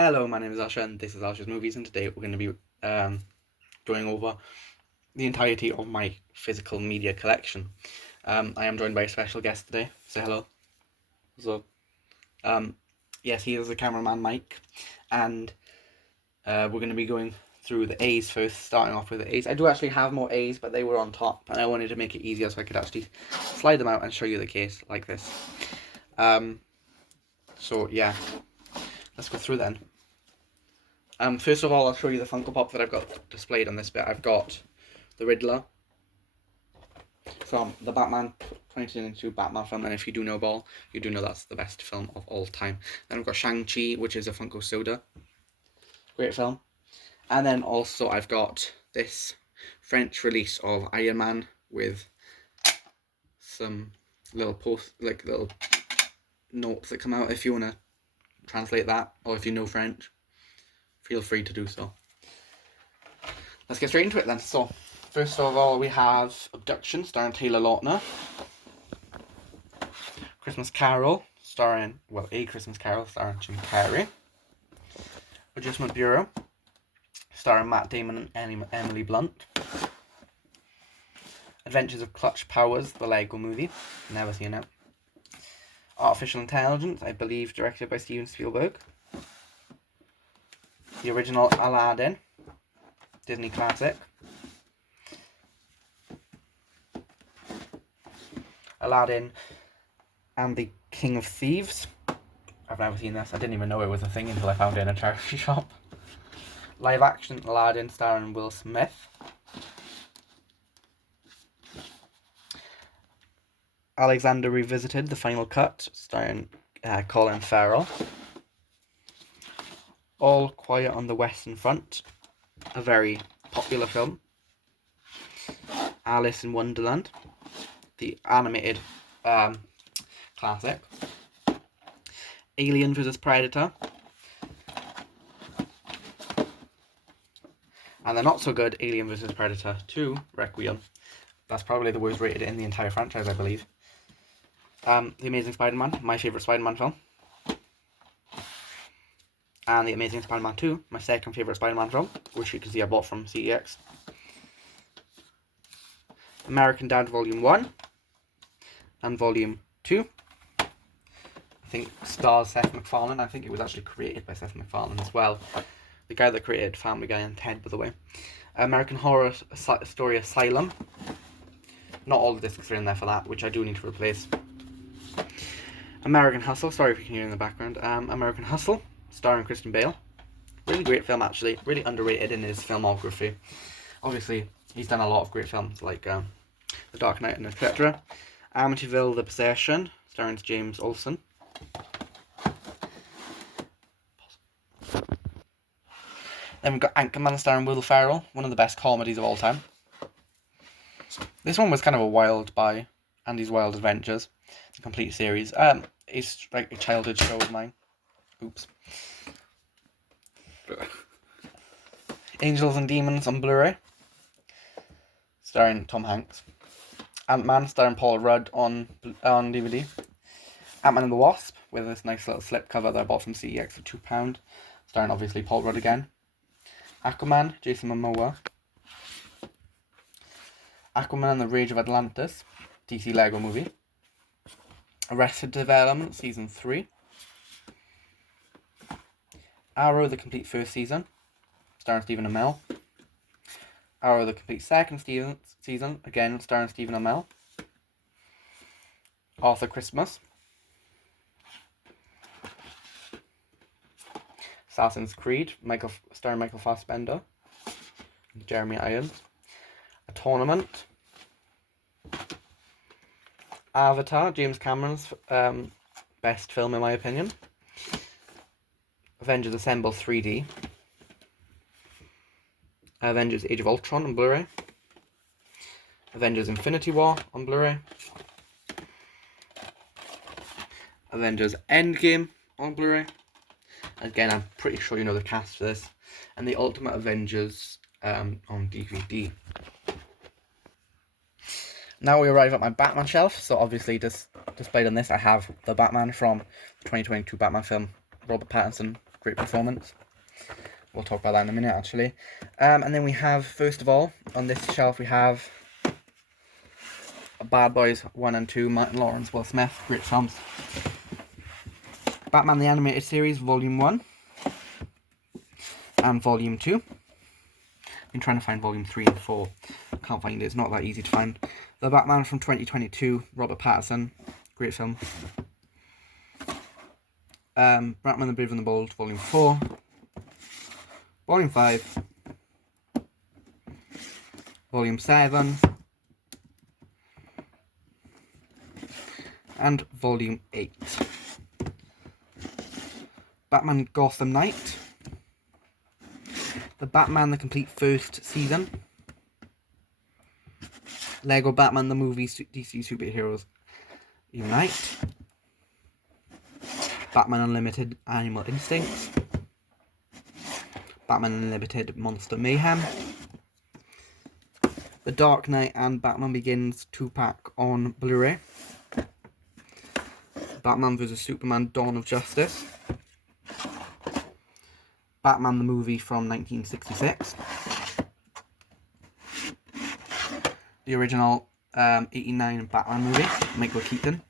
Hello, my name is Asha and this is Asha's Movies, and today we're going to be going over the entirety of my physical media collection. I am joined by a special guest today. Say hello. So, yes, he is the cameraman Mike, and we're going to be going through the A's first, starting off with the A's. I do actually have more A's, but they were on top, and I wanted to make it easier so I could actually slide them out and show you the case like this. So yeah, let's go through then. First of all, I'll show you the Funko Pop that I've got displayed on this bit. I've got the Riddler from the Batman 2022 Batman film, and if you do know Ball, you do know that's the best film of all time. Then I've got Shang-Chi, which is a Funko Soda. Great film. And then also I've got this French release of Iron Man with some little little notes that come out if you want to translate that, or if you know French. Feel free to do so. Let's get straight into it then. So, first of all, we have Abduction, starring Taylor Lautner. Christmas Carol, A Christmas Carol, starring Jim Carrey. Adjustment Bureau, starring Matt Damon and Emily Blunt. Adventures of Clutch Powers, the Lego movie. Never seen it. Artificial Intelligence, I believe directed by Steven Spielberg. The original Aladdin, Disney classic. Aladdin and the King of Thieves. I've never seen this. I didn't even know it was a thing until I found it in a charity shop. Live action Aladdin starring Will Smith. Alexander Revisited, the final cut, starring Colin Farrell. All Quiet on the Western Front, a very popular film. Alice in Wonderland, the animated classic. Alien vs Predator. And the not so good Alien vs Predator 2, Requiem. That's probably the worst rated in the entire franchise, I believe. The Amazing Spider-Man, my favourite Spider-Man film. And The Amazing Spider-Man 2, my second favourite Spider-Man film, which you can see I bought from CEX. American Dad Volume 1 and Volume 2. I think stars Seth MacFarlane. I think it was actually created by Seth MacFarlane as well. The guy that created Family Guy and Ted, by the way. American Horror Story Asylum. Not all the discs are in there for that, which I do need to replace. American Hustle, sorry if you can hear in the background. American Hustle, starring Christian Bale. Really great film, actually. Really underrated in his filmography. Obviously, he's done a lot of great films, like The Dark Knight and etc. Amityville, The Possession, starring James Olsen. Then we've got Anchorman, starring Will Ferrell, one of the best comedies of all time. This one was kind of a wild buy, Andy's Wild Adventures, the complete series. It's like a childhood show of mine. Oops. Angels and Demons on Blu-ray, starring Tom Hanks. Ant-Man, starring Paul Rudd on DVD. Ant-Man and the Wasp, with this nice little slipcover that I bought from CEX for £2, starring obviously Paul Rudd again. Aquaman, Jason Momoa. Aquaman and the Rage of Atlantis, DC Lego movie. Arrested Development, Season 3. Arrow, the complete first season, starring Stephen Amell. Arrow, the complete second season, again starring Stephen Amell. Arthur Christmas. Assassin's Creed, starring Michael Fassbender. Jeremy Irons. A Tournament. Avatar, James Cameron's best film in my opinion. Avengers Assemble 3D. Avengers Age of Ultron on Blu-ray. Avengers Infinity War on Blu-ray. Avengers Endgame on Blu-ray. Again, I'm pretty sure you know the cast for this. And The Ultimate Avengers on DVD. Now we arrive at my Batman shelf. So obviously displayed on this I have the Batman from the 2022 Batman film. Robert Pattinson Great performance. We'll talk about that in a minute, actually. And then we have, first of all, on this shelf, we have Bad Boys 1 and 2, Martin Lawrence, Will Smith, great films. Batman the Animated Series, Volume 1 and Volume 2. I've been trying to find Volume 3 and 4. Can't find it, it's not that easy to find. The Batman from 2022, Robert Pattinson, great film. Batman the Brave and the Bold, Volume 4. Volume 5. Volume 7. And Volume 8. Batman Gotham Knight. The Batman the Complete First Season. Lego Batman the Movie DC Superheroes Unite. Batman Unlimited Animal Instincts. Batman Unlimited Monster Mayhem. The Dark Knight and Batman Begins 2-pack on Blu-ray. Batman vs Superman Dawn of Justice. Batman the Movie from 1966. The original 89 Batman movie, Michael Keaton.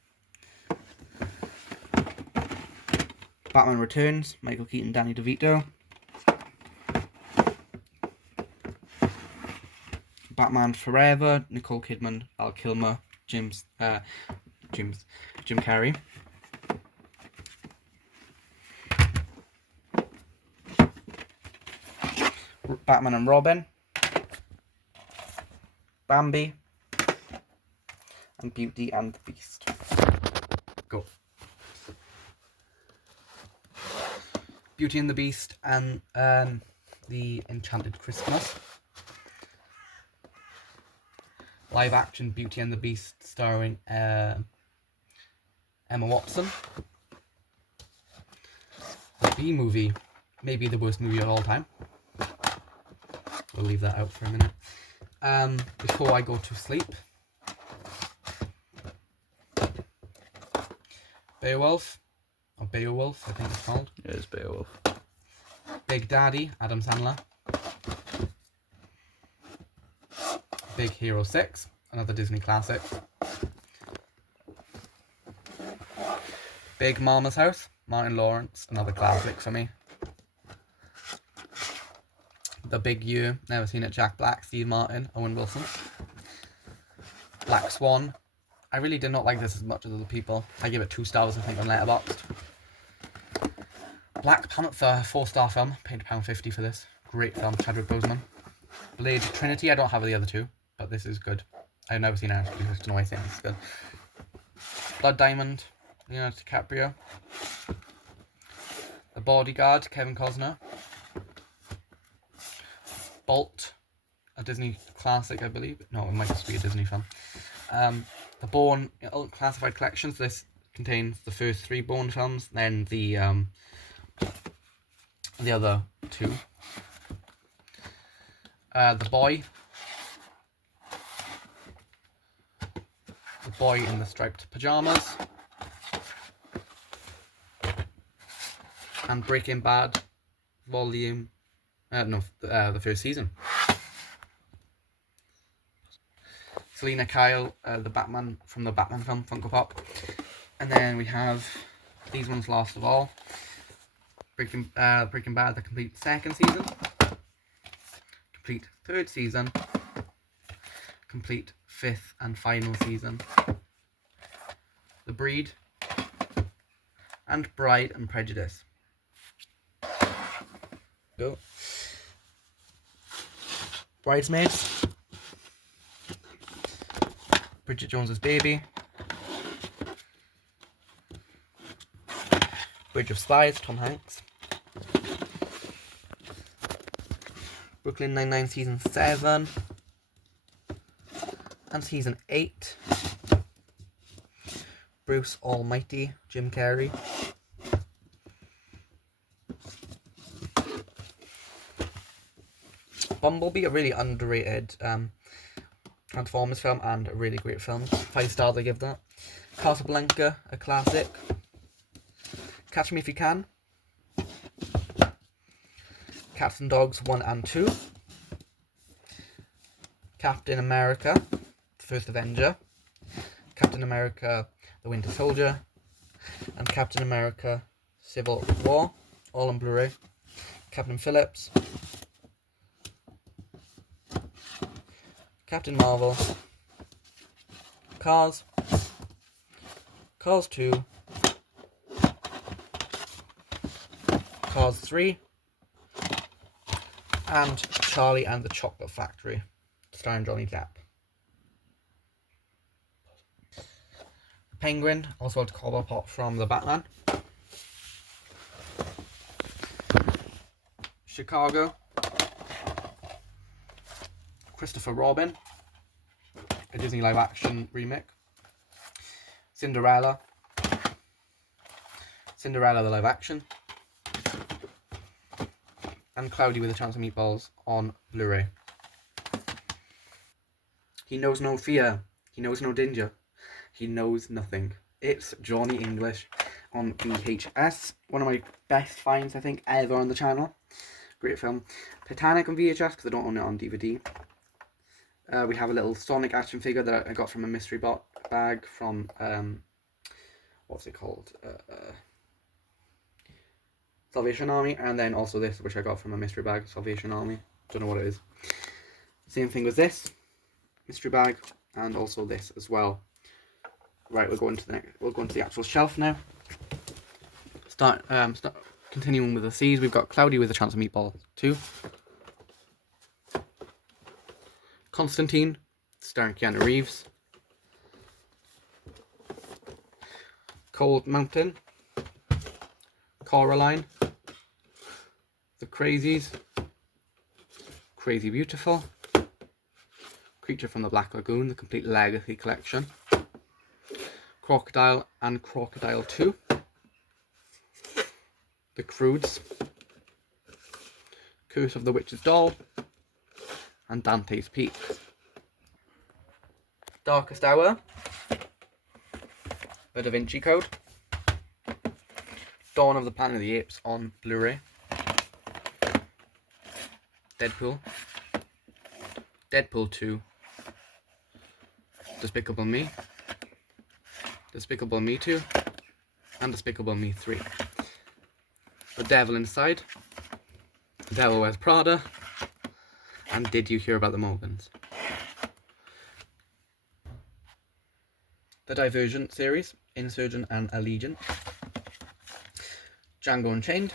Batman Returns, Michael Keaton, Danny DeVito. Batman Forever, Nicole Kidman, Val Kilmer, Jim Carrey. Batman and Robin. Bambi. And Beauty and the Beast. Go. Beauty and the Beast and the Enchanted Christmas. Live action Beauty and the Beast starring Emma Watson. The B-movie, maybe the worst movie of all time. We'll leave that out for a minute. Before I Go to Sleep. Beowulf, or Beowulf, I think it's called. It is Beowulf. Big Daddy, Adam Sandler. Big Hero 6, another Disney classic. Big Mama's House, Martin Lawrence, another classic for me. The Big You, never seen it, Jack Black, Steve Martin, Owen Wilson. Black Swan, I really did not like this as much as other people. I give it 2 stars, I think, on Letterboxd. Black Panther, 4-star film, paid £1.50 for this. Great film, Chadwick Boseman. Blade Trinity, I don't have the other 2, but this is good. I've never seen it, actually, I don't know why I think it's good. Blood Diamond, Leonardo DiCaprio. The Bodyguard, Kevin Costner. Bolt, a Disney classic, I believe. No, it might just be a Disney film. The Bourne Classified Collections. This contains the first 3 Bourne films, then the other 2. The Boy. The Boy in the Striped Pajamas. And Breaking Bad, volume... the first season. Selena Kyle, the Batman from the Batman film, Funko Pop. And then we have these ones last of all. Breaking Bad, the complete 2nd season. Complete 3rd season. Complete 5th and final season. The Breed. And Bride and Prejudice. Go. Bridesmaids. Bridget Jones's Baby. Bridge of Spies, Tom Hanks. Brooklyn Nine-Nine Season 7. And Season 8. Bruce Almighty, Jim Carrey. Bumblebee, a really underrated Transformers film and a really great film. 5 stars I give that. Casablanca, a classic. Catch Me If You Can. Cats and Dogs 1 and 2, Captain America, the First Avenger, Captain America, the Winter Soldier, and Captain America, Civil War, all on Blu-ray. Captain Phillips, Captain Marvel, Cars, Cars 2, Cars 3, and Charlie and the Chocolate Factory, starring Johnny Depp. Penguin, Oswald Cobblepot from The Batman. Chicago, Christopher Robin, a Disney live action remake. Cinderella, Cinderella the live action. And Cloudy with a Chance of Meatballs on Blu-ray. He knows no fear, he knows no danger, he knows nothing. It's Johnny English on VHS. One of my best finds, I think, ever on the channel. Great film. Titanic on VHS, because I don't own it on DVD. We have a little Sonic action figure that I got from a mystery bag from, what's it called? Salvation Army. And then also this, which I got from a mystery bag, Salvation Army. Don't know what it is. Same thing with this mystery bag, and also this as well. Right, we'll go into the actual shelf now. Start continuing with the C's. We've got Cloudy with a Chance of Meatball 2, Constantine, starring Keanu Reeves, Cold Mountain, Coraline, The Crazies, Crazy Beautiful, Creature from the Black Lagoon, the complete Legacy collection, Crocodile and Crocodile 2, The Croods, Curse of the Witch's Doll, and Dante's Peak. Darkest Hour, The Da Vinci Code, Dawn of the Planet of the Apes on Blu-ray, Deadpool, Deadpool 2, Despicable Me, Despicable Me 2, and Despicable Me 3. The Devil Inside, The Devil Wears Prada, and Did You Hear About the Morgans? The Divergent series, Insurgent and Allegiant, Django Unchained,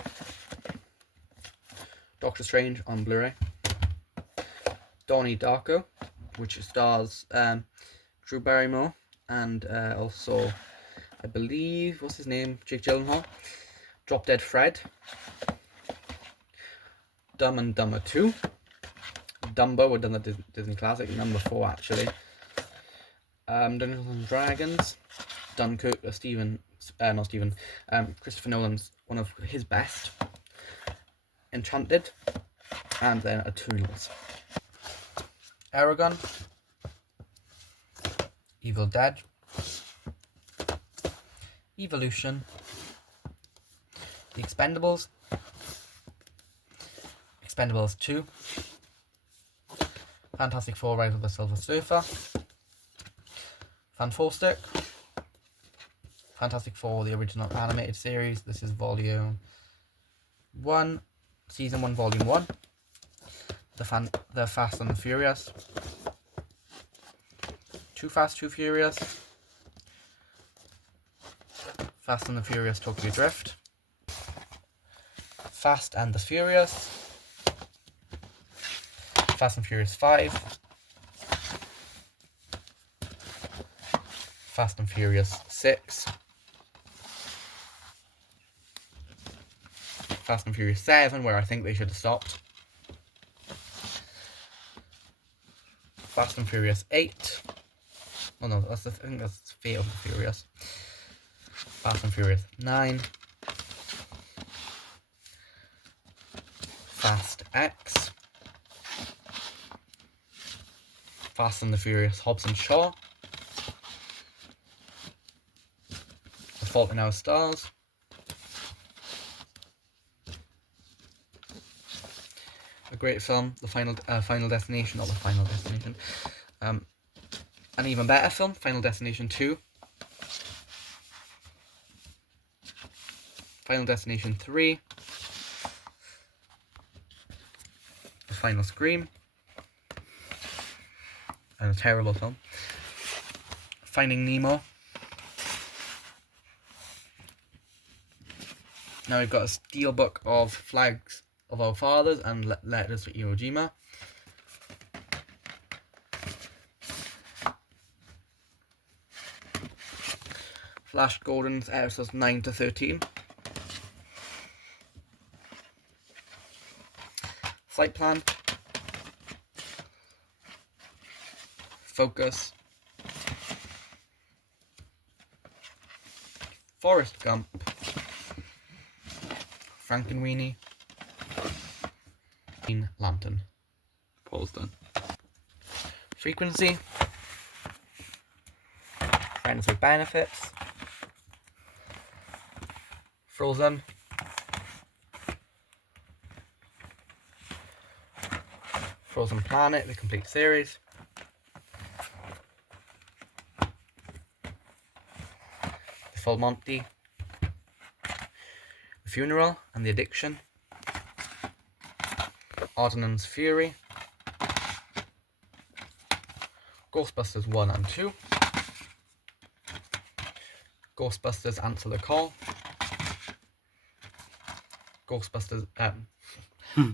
Doctor Strange on Blu-ray, Donnie Darko, which stars Drew Barrymore and also, I believe, what's his name, Jake Gyllenhaal, Drop Dead Fred, Dumb and Dumber 2, Dumbo, another Disney classic, number 4 actually, Dungeons and Dragons, Dunkirk, Christopher Nolan's one of his best, Enchanted, and then Eternals. Aragon, Evil Dead, Evolution, The Expendables, Expendables 2, Fantastic Four: Rise of the Silver Surfer, Fantastic, Fantastic Four, the original animated series. This is Volume 1, Season 1, Volume 1. The Fast and the Furious, Too Fast, Too Furious, Fast and the Furious Tokyo Drift, Fast and the Furious, Fast and Furious 5, Fast and Furious 6, Fast and Furious 7, where I think they should have stopped, Fast and Furious 8, oh no, I think that's Fate of the Furious, Fast and Furious 9, Fast X, Fast and the Furious Hobbs and Shaw, The Fault in Our Stars, great film. The Final Destination, not the Final Destination. An even better film, Final Destination 2. Final Destination 3. The Final Scream. And a terrible film. Finding Nemo. Now we've got a steelbook of Flags of Our Fathers and Letters for Iwo Jima. Flash Gordon's episodes 9 to 13. Flight Plan. Focus. Forrest Gump. Frankenweenie. Green Lantern. Paul's done. Frequency. Friends with Benefits. Frozen. Frozen Planet, the complete series. The Full Monty. The Funeral and the Addiction. Ordnance Fury. Ghostbusters 1 and 2. Ghostbusters Answer the Call. Ghostbusters,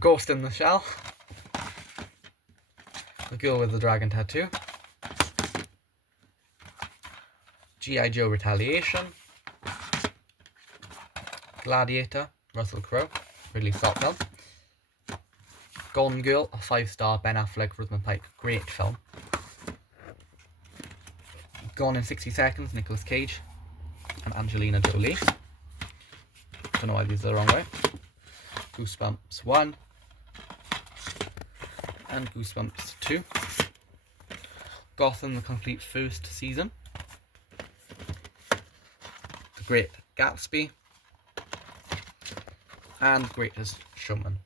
Ghost in the Shell. The Girl with the Dragon Tattoo. G.I. Joe Retaliation. Gladiator, Russell Crowe, Ridley Scott film. Gone Girl, a 5-star Ben Affleck, Rosamund Pike, great film. Gone in 60 Seconds, Nicolas Cage and Angelina Jolie. Don't know why these are the wrong way. Goosebumps 1 and Goosebumps 2. Gotham, the complete first season. The Great Gatsby and Greatest Showman.